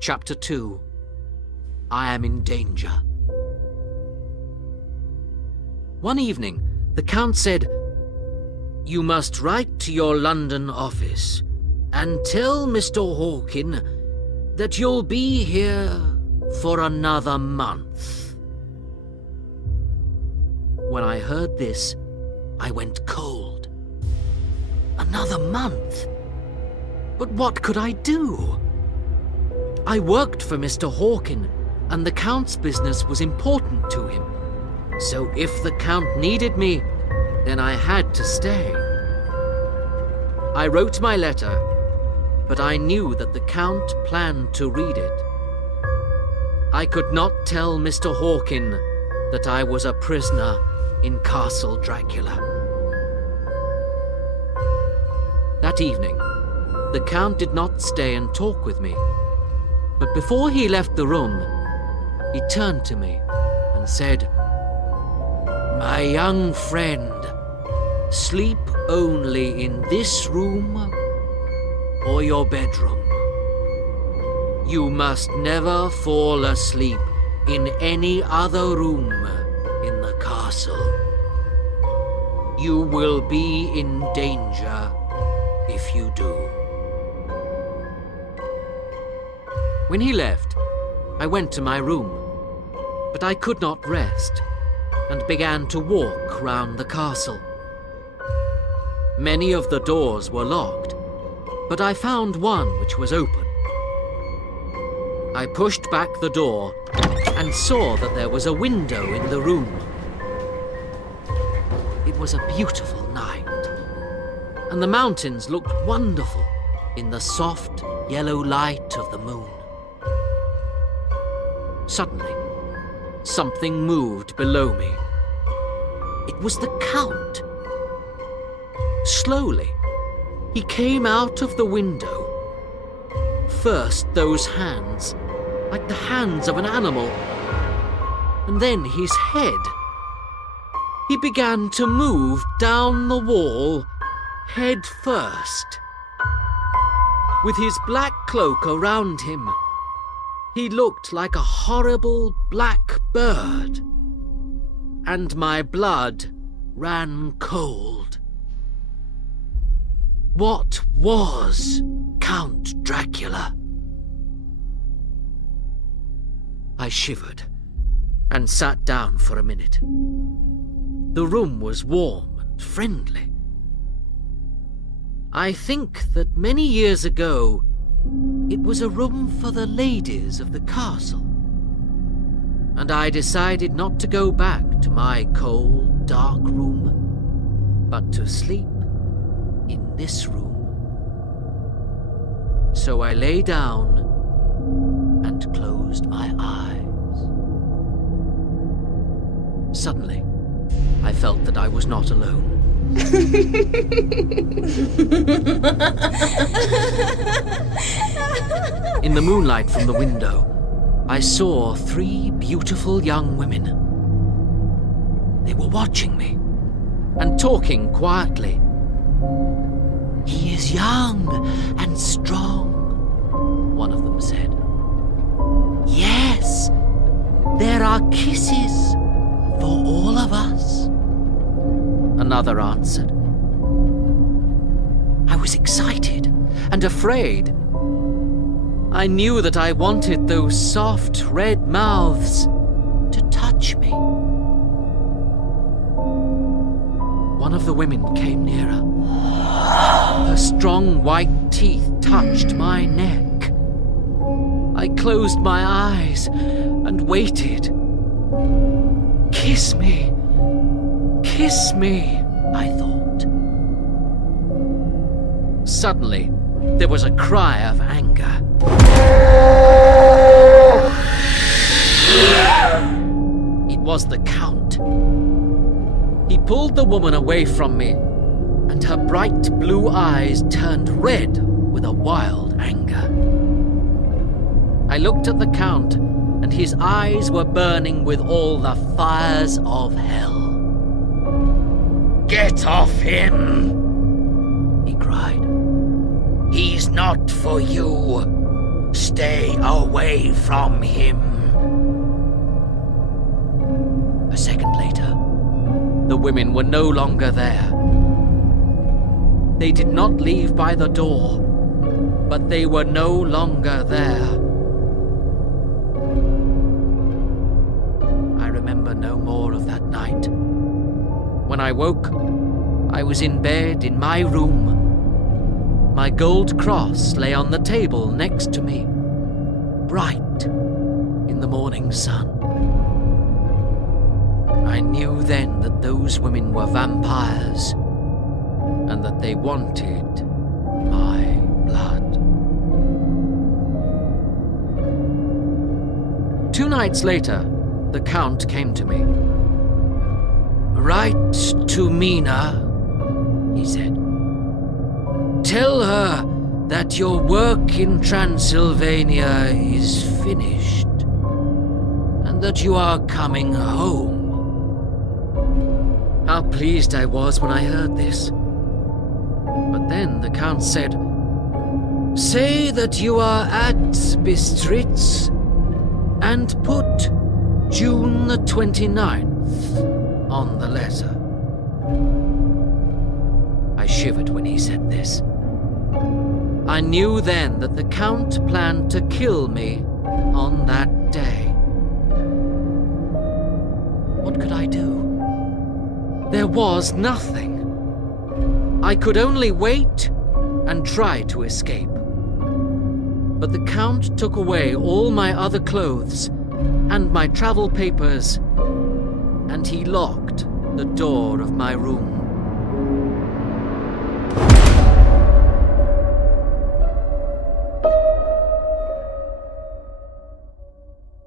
Chapter 2. I am in danger. One evening, the Count said, "You must write to your London office and tell Mr. Hawkin that you'll be here for another month." When I heard this, I went cold. Another month? But what could I do? I worked for Mr. Hawkin, and the Count's business was important to him. So if the Count needed me, then I had to stay. I wrote my letter, but I knew that the Count planned to read it. I could not tell Mr. Hawkin that I was a prisoner in Castle Dracula. That evening, the Count did not stay and talk with me, but before he left the room, he turned to me and said, "My young friend, sleep only in this room or your bedroom. You must never fall asleep in any other room in the castle. You will be in danger if you do." When he left, I went to my room, but I could not rest and began to walk round the castle. Many of the doors were locked, but I found one which was open. I pushed back the door and saw that there was a window in the room. It was a beautiful night, and the mountains looked wonderful in the soft yellow light of the moon. Suddenly, something moved below me. It was the Count. Slowly, he came out of the window. First those hands, like the hands of an animal, and then his head. He began to move down the wall, head first. With his black cloak around him, he looked like a horrible black bird, and my blood ran cold. What was Count Dracula? I shivered and sat down for a minute. The room was warm and friendly. I think that many years ago, it was a room for the ladies of the castle, and I decided not to go back to my cold, dark room, but to sleep in this room. So I lay down and closed my eyes. Suddenly, I felt that I was not alone. In the moonlight from the window, I saw 3 beautiful young women. They were watching me and talking quietly. "He is young and strong," one of them said. "Yes, there are kisses for all of us," another answered. I was excited and afraid. I knew that I wanted those soft red mouths to touch me. One of the women came nearer. Her strong white teeth touched my neck. I closed my eyes and waited. "Kiss me, kiss me," I thought. Suddenly, there was a cry of anger. It was the Count. He pulled the woman away from me, and her bright blue eyes turned red with a wild anger. I looked at the Count, and his eyes were burning with all the fires of hell. "Get off him!" he cried. "He's not for you. Stay away from him. A second later, the women were no longer there. They did not leave by the door, but they were no longer there. I remember no more of that night. When I woke, I was in bed in my room. My gold cross lay on the table next to me, bright in the morning sun. I knew then that those women were vampires, and that they wanted my blood. 2 nights later, the Count came to me. Write to Mina, he said. Tell her that your work in Transylvania is finished, and that you are coming home. How pleased I was when I heard this. But then the Count said, Say that you are at Bistritz, and put June the 29th on the letter. I shivered when he said this. I knew then that the Count planned to kill me on that day. What could I do? There was nothing. I could only wait and try to escape. But the Count took away all my other clothes and my travel papers, and he locked the door of my room.